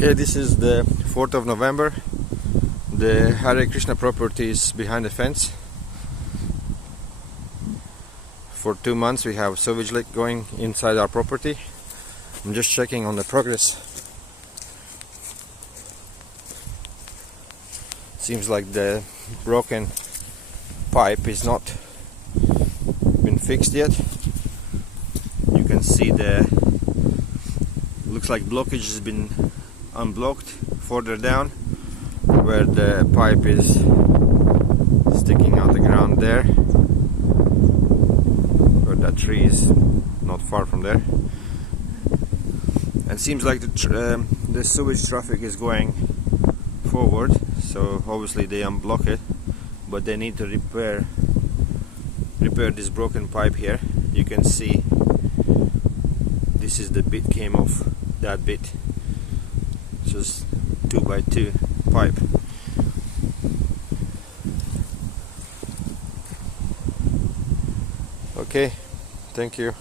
Okay, this is the 4th of November. The Hare Krishna property is behind the fence. For 2 months we have sewage leak going inside our property. I'm just checking on the progress. Seems like the broken pipe is not been fixed yet. You can see looks like blockage has been unblocked further down where the pipe is sticking out the ground there, where that tree is not far from there. And seems like the sewage traffic is going forward, so obviously they unblock it, but they need to repair this broken pipe here. You can see this is the bit came off, that bit. It's just 2x2 pipe. Okay, thank you.